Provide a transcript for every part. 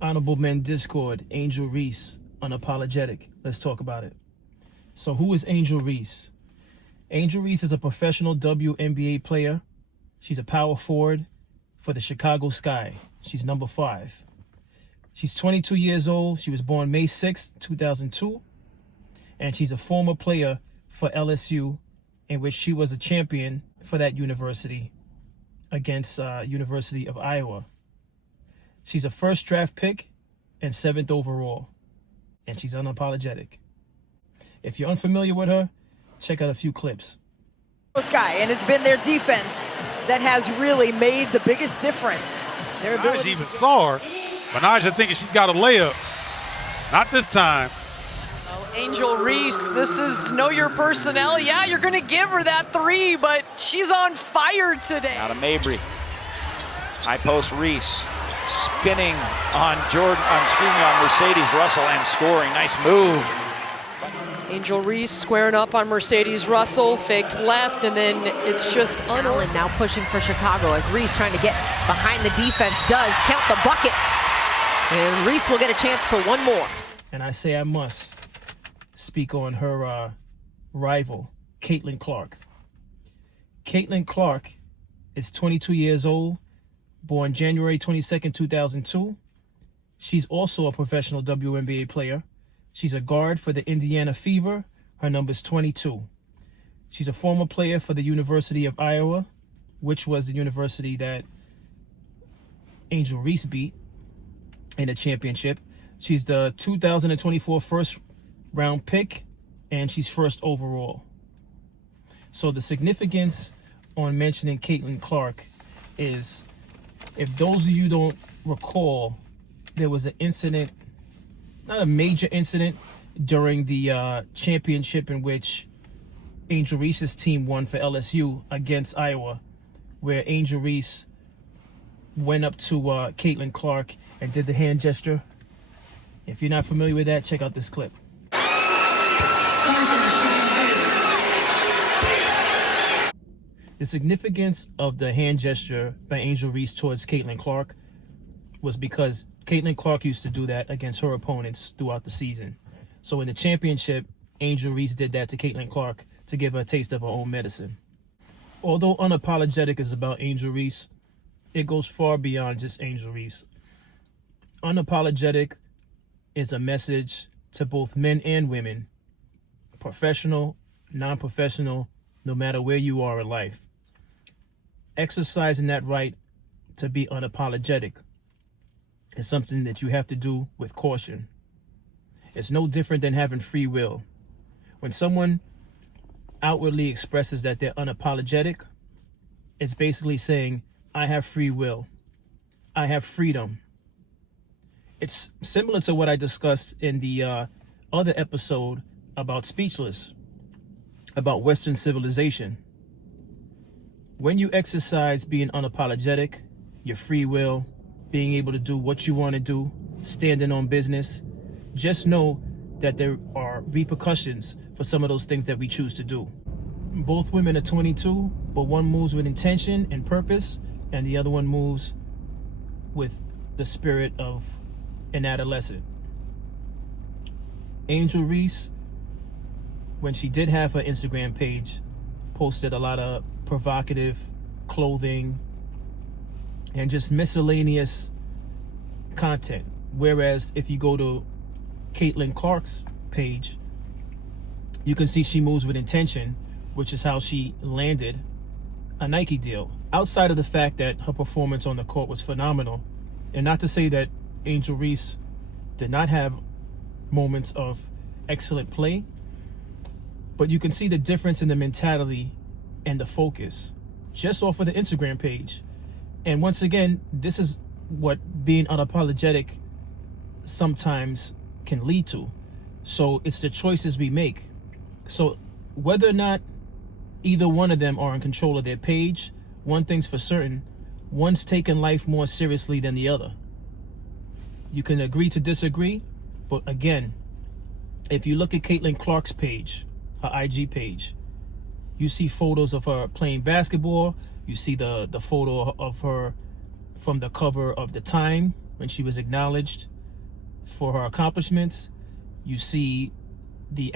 Honorable Men Discord, Angel Reese, unapologetic. Let's talk about it. So who is Angel Reese? Angel Reese is a professional WNBA player. She's a power forward for the Chicago Sky. She's number 5. She's 22 years old. She was born May 6, 2002. And she's a former player for LSU, in which she was a champion for that university against University of Iowa. She's a first draft pick and 7th overall. And she's unapologetic. If you're unfamiliar with her, check out a few clips. Sky, and it's been their defense that has really made the biggest difference. Their ability even saw her. Menage thinking she's got a layup. Not this time. Well, Angel Reese, this is know your personnel. Yeah, you're going to give her that 3, but she's on fire today. Out of Mabry. High post Reese. Spinning on Mercedes Russell and scoring. Nice move. Angel Reese squaring up on Mercedes Russell, faked left, and then it's just Allen now pushing for Chicago as Reese trying to get behind the defense, does count the bucket. And Reese will get a chance for one more. And I say I must speak on her rival, Caitlin Clark. Caitlin Clark is 22 years old, born January 22nd, 2002. She's also a professional WNBA player. She's a guard for the Indiana Fever. Her number's 22. She's a former player for the University of Iowa, which was the university that Angel Reese beat in the championship. She's the 2024 first round pick, and she's 1st overall. So the significance on mentioning Caitlin Clark is, if those of you don't recall, there was an incident, not a major incident, during the championship in which Angel Reese's team won for LSU against Iowa, where Angel Reese went up to Caitlin Clark and did the hand gesture. If you're not familiar with that, check out this clip. The significance of the hand gesture by Angel Reese towards Caitlin Clark was because Caitlin Clark used to do that against her opponents throughout the season. So in the championship, Angel Reese did that to Caitlin Clark to give her a taste of her own medicine. Although Unapologetic is about Angel Reese, it goes far beyond just Angel Reese. Unapologetic is a message to both men and women, professional, non-professional, no matter where you are in life. Exercising that right to be unapologetic is something that you have to do with caution. It's no different than having free will. When someone outwardly expresses that they're unapologetic, it's basically saying, I have free will. I have freedom. It's similar to what I discussed in the other episode about Speechless, about Western civilization. When you exercise being unapologetic, your free will, being able to do what you want to do, standing on business, just know that there are repercussions for some of those things that we choose to do. Both women are 22, but one moves with intention and purpose, and the other one moves with the spirit of an adolescent. Angel Reese, when she did have her Instagram page, posted a lot of provocative clothing and just miscellaneous content. Whereas if you go to Caitlin Clark's page, you can see she moves with intention, which is how she landed a Nike deal. Outside of the fact that her performance on the court was phenomenal, and not to say that Angel Reese did not have moments of excellent play, but you can see the difference in the mentality and the focus just off of the Instagram page. And once again, this is what being unapologetic sometimes can lead to. So it's the choices we make. So whether or not either one of them are in control of their page, one thing's for certain, one's taking life more seriously than the other. You can agree to disagree, but again, if you look at Caitlin Clark's page, her IG page, you see photos of her playing basketball. You see the photo of her from the cover of the Time when she was acknowledged for her accomplishments. You see the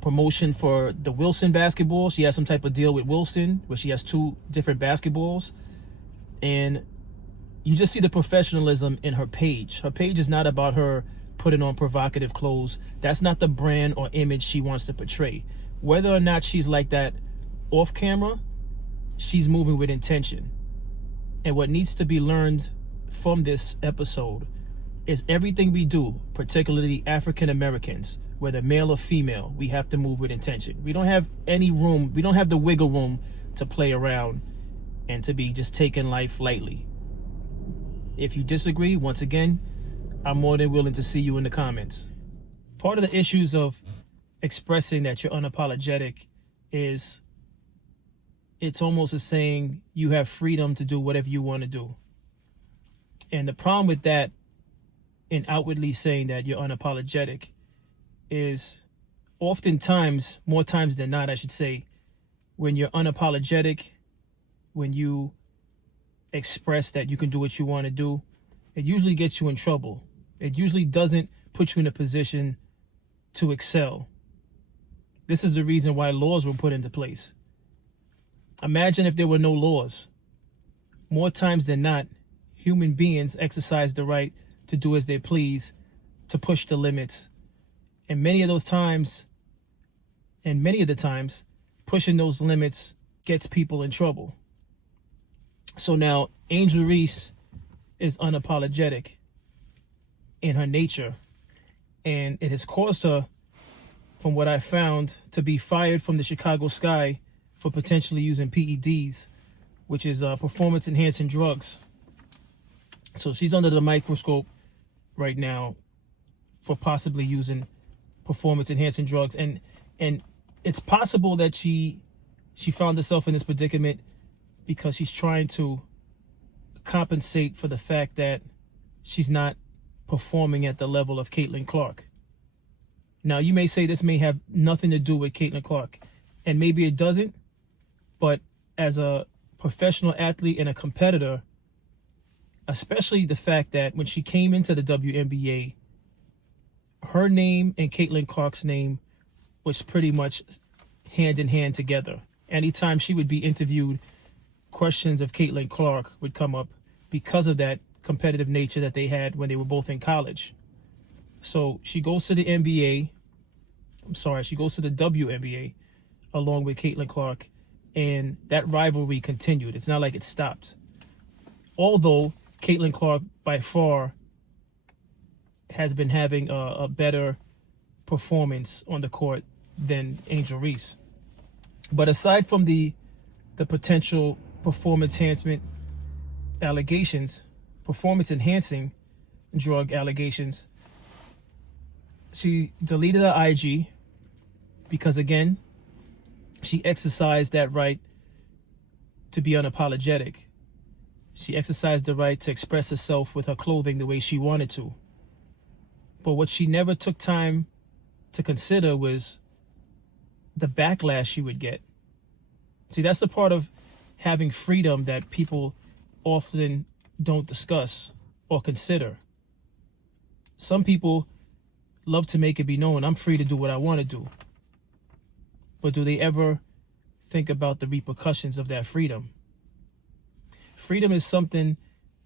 promotion for the Wilson basketball. She has some type of deal with Wilson where she has 2 different basketballs. And you just see the professionalism in her page. Her page is not about her putting on provocative clothes. That's not the brand or image she wants to portray. Whether or not she's like that off camera, she's moving with intention. And what needs to be learned from this episode is everything we do, particularly African Americans, whether male or female, we have to move with intention. We don't have any room, we don't have the wiggle room to play around and to be just taking life lightly. If you disagree, once again, I'm more than willing to see you in the comments. Part of the issues of expressing that you're unapologetic is it's almost as saying you have freedom to do whatever you want to do. And the problem with that, in outwardly saying that you're unapologetic, is oftentimes, more times than not, I should say, when you're unapologetic, when you express that you can do what you want to do, it usually gets you in trouble. It usually doesn't put you in a position to excel. This is the reason why laws were put into place. Imagine if there were no laws. More times than not, human beings exercise the right to do as they please, to push the limits. And many of the times, pushing those limits gets people in trouble. So now, Angel Reese is unapologetic in her nature, and it has caused her, from what I found, to be fired from the Chicago Sky for potentially using PEDs, which is performance-enhancing drugs. So she's under the microscope right now for possibly using performance-enhancing drugs, and it's possible that she found herself in this predicament because she's trying to compensate for the fact that she's not performing at the level of Caitlin Clark. Now, you may say this may have nothing to do with Caitlin Clark, and maybe it doesn't, but as a professional athlete and a competitor, especially the fact that when she came into the WNBA, her name and Caitlin Clark's name was pretty much hand in hand together. Anytime she would be interviewed, questions of Caitlin Clark would come up because of that competitive nature that they had when they were both in college. So she goes to the she goes to the WNBA along with Caitlin Clark, and that rivalry continued. It's not like it stopped. Although Caitlin Clark by far has been having a better performance on the court than Angel Reese. But aside from the potential performance enhancing drug allegations, she deleted her IG because, again, she exercised that right to be unapologetic. She exercised the right to express herself with her clothing the way she wanted to. But what she never took time to consider was the backlash she would get. See, that's the part of having freedom that people often don't discuss or consider. Some people love to make it be known, I'm free to do what I want to do. But do they ever think about the repercussions of that freedom? Freedom is something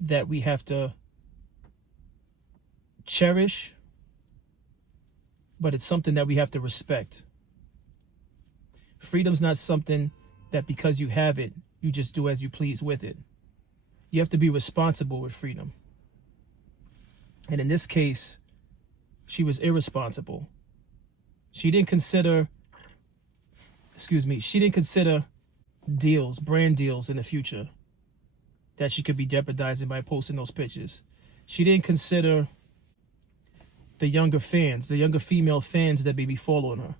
that we have to cherish, but it's something that we have to respect. Freedom's not something that because you have it, you just do as you please with it. You have to be responsible with freedom. And in this case, she was irresponsible. She didn't consider deals, brand deals in the future that she could be jeopardizing by posting those pictures. She didn't consider the younger female fans that may be following her.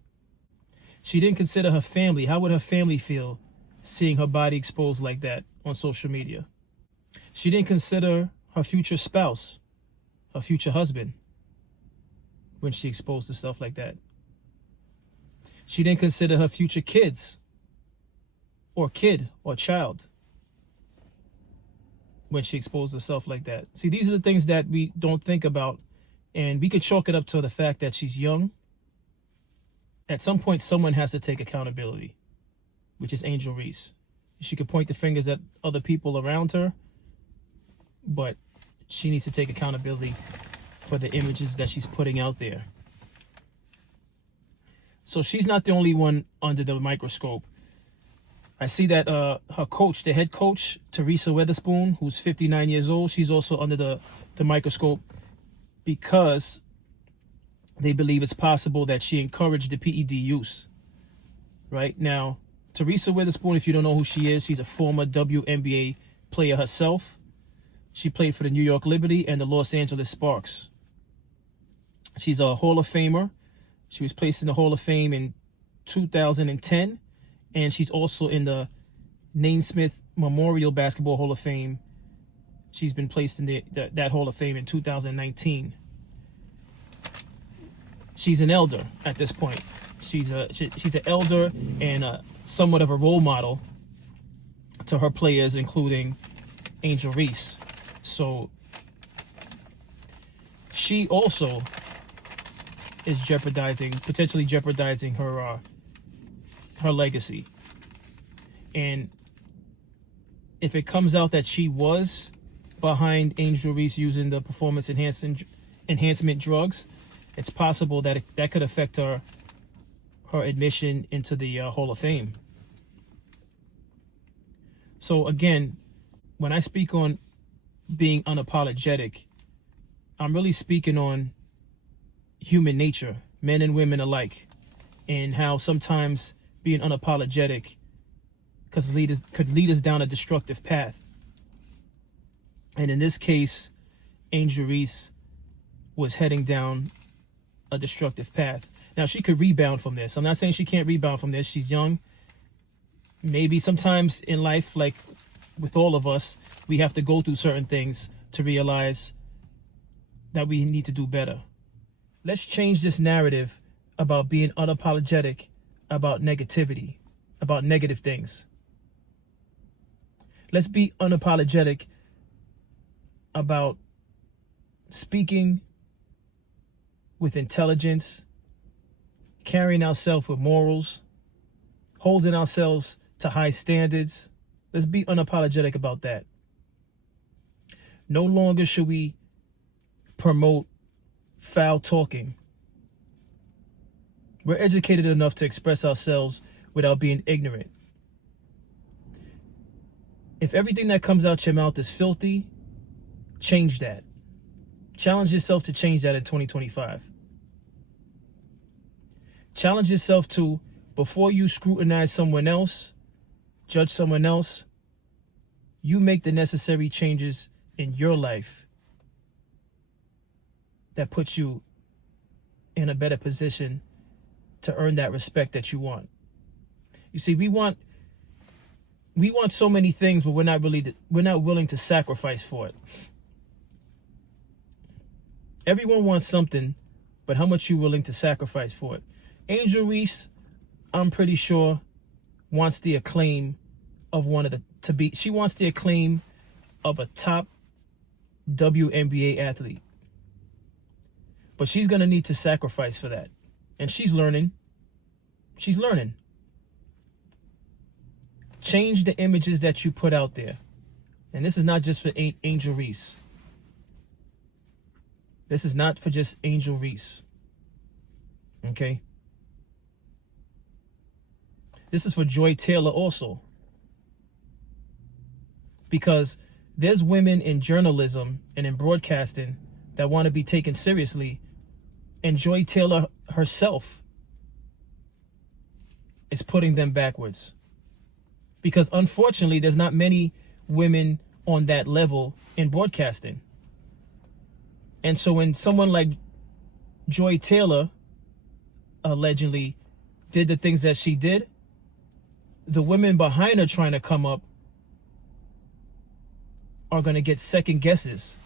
She didn't consider her family. How would her family feel seeing her body exposed like that on social media? She didn't consider her future spouse, her future husband, when she exposed to stuff like that. She didn't consider her future kids or kid or child. when she exposed herself like that. See, these are the things that we don't think about, and we could chalk it up to the fact that she's young. At some point, someone has to take accountability, which is Angel Reese. She could point the fingers at other people around her, but she needs to take accountability for the images that she's putting out there. So she's not the only one under the microscope. I see that her coach, the head coach, Teresa Weatherspoon, who's 59 years old, she's also under the microscope because they believe it's possible that she encouraged the PED use. Right now, Teresa Weatherspoon, if you don't know who she is, she's a former WNBA player herself. She played for the New York Liberty and the Los Angeles Sparks. She's a Hall of Famer. She was placed in the Hall of Fame in 2010, and she's also in the Naismith Memorial Basketball Hall of Fame. She's been placed in that Hall of Fame in 2019. She's an elder at this point. She's an elder and somewhat of a role model to her players, including Angel Reese. So she also is potentially jeopardizing her legacy. And if it comes out that she was behind Angel Reese using the performance enhancement drugs, it's possible that that could affect her admission into the Hall of Fame. So again, when I speak on being unapologetic, I'm really speaking on human nature, men and women alike, and how sometimes being unapologetic could lead us down a destructive path. And in this case, Angel Reese was heading down a destructive path. Now, she could rebound from this. I'm not saying she can't rebound from this. She's young. Maybe sometimes in life, like with all of us, we have to go through certain things to realize that we need to do better. Let's change this narrative about being unapologetic about negativity, about negative things. Let's be unapologetic about speaking with intelligence, carrying ourselves with morals, holding ourselves to high standards. Let's be unapologetic about that. No longer should we promote foul talking. We're educated enough to express ourselves without being ignorant. If everything that comes out your mouth is filthy, change that. Challenge yourself to change that in 2025. Challenge yourself to, before you scrutinize someone else, judge someone else, you make the necessary changes in your life that puts you in a better position to earn that respect that you want. You see, we want so many things, but we're not willing to sacrifice for it. Everyone wants something, but how much you willing to sacrifice for it? Angel Reese, I'm pretty sure, wants the acclaim of she wants the acclaim of a top WNBA athlete. But she's going to need to sacrifice for that. And she's learning. She's learning. Change the images that you put out there. And this is not just for Angel Reese. This is not for just Angel Reese. Okay? This is for Joy Taylor also. Because there's women in journalism and in broadcasting that want to be taken seriously. And Joy Taylor herself is putting them backwards. Because unfortunately, there's not many women on that level in broadcasting. And so when someone like Joy Taylor allegedly did the things that she did, the women behind her trying to come up are going to get second guesses.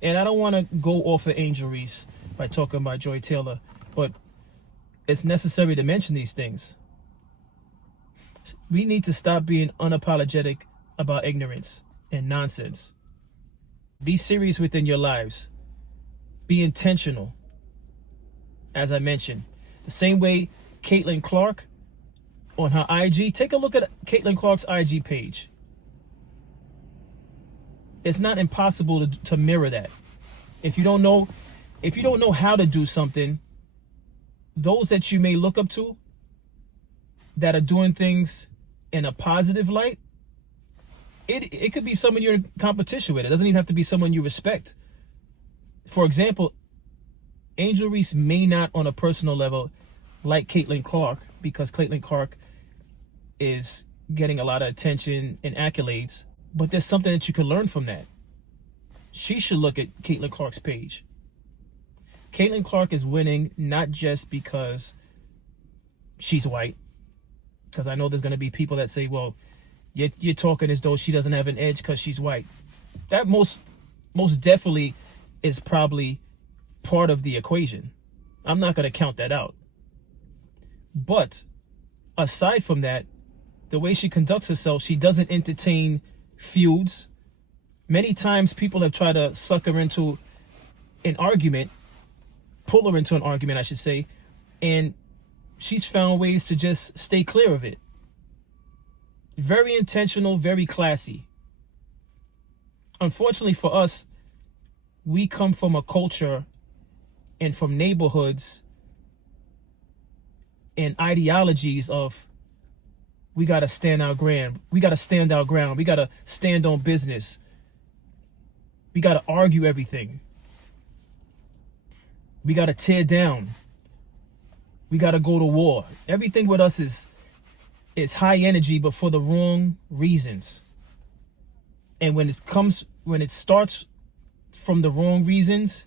And I don't want to go off of Angel Reese by talking about Joy Taylor, but it's necessary to mention these things. We need to stop being unapologetic about ignorance and nonsense. Be serious within your lives. Be intentional. As I mentioned, the same way Caitlin Clark on her IG, take a look at Caitlin Clark's IG page. It's not impossible to mirror that. If you don't know how to do something, those that you may look up to that are doing things in a positive light, it could be someone you're in competition with. It doesn't even have to be someone you respect. For example, Angel Reese may not on a personal level like Caitlin Clark, because Caitlin Clark is getting a lot of attention and accolades, but there's something that you can learn from that. She should look at Caitlin Clark's page. Caitlin Clark is winning not just because she's white, because I know there's going to be people that say, well, you're talking as though she doesn't have an edge because she's white. That most definitely is probably part of the equation. I'm not going to count that out. But aside from that, the way she conducts herself, she doesn't entertain feuds. Many times people have tried to suck her into an argument, pull her into an argument, I should say, and she's found ways to just stay clear of it. Very intentional, very classy. Unfortunately for us, we come from a culture and from neighborhoods and ideologies of we got to stand our ground. We got to stand our ground. We got to stand on business. We got to argue everything. We got to tear down. We got to go to war. Everything with us is high energy, but for the wrong reasons. And when it starts from the wrong reasons,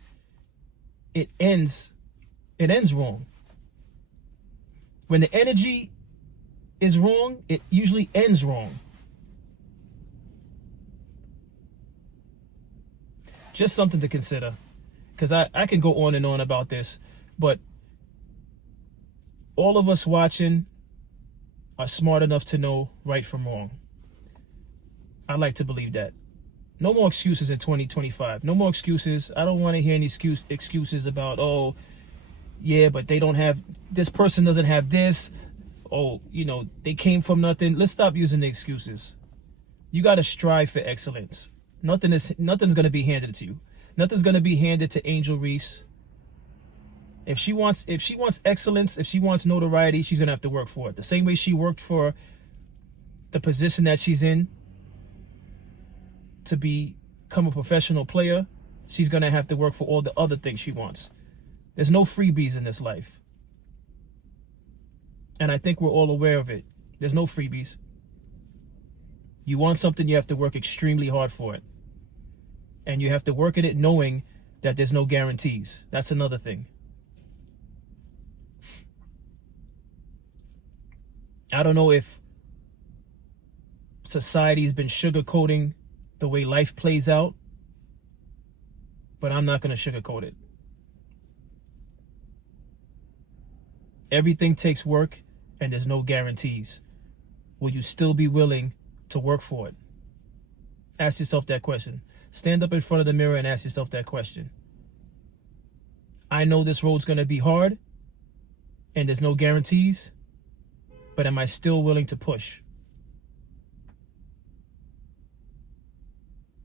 it ends wrong. When the energy is wrong, it usually ends wrong. Just something to consider, because I can go on and on about this, but all of us watching are smart enough to know right from wrong. I like to believe that. No more excuses in 2025. No more excuses. I don't want to hear any excuses about, oh, yeah, but they don't have, this person doesn't have this. Oh, they came from nothing. Let's stop using the excuses. You got to strive for excellence. Nothing's going to be handed to you. Nothing's going to be handed to Angel Reese. If she wants excellence, if she wants notoriety, she's going to have to work for it. The same way she worked for the position that she's in to become a professional player, she's going to have to work for all the other things she wants. There's no freebies in this life. And I think we're all aware of it. There's no freebies. You want something, you have to work extremely hard for it. And you have to work at it knowing that there's no guarantees. That's another thing. I don't know if society's been sugarcoating the way life plays out, but I'm not going to sugarcoat it. Everything takes work, and there's no guarantees. Will you still be willing to work for it? Ask yourself that question. Stand up in front of the mirror and ask yourself that question. I know this road's going to be hard, and there's no guarantees, but am I still willing to push?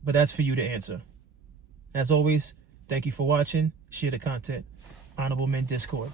But that's for you to answer. As always, thank you for watching. Share the content. Honorable Men Discord.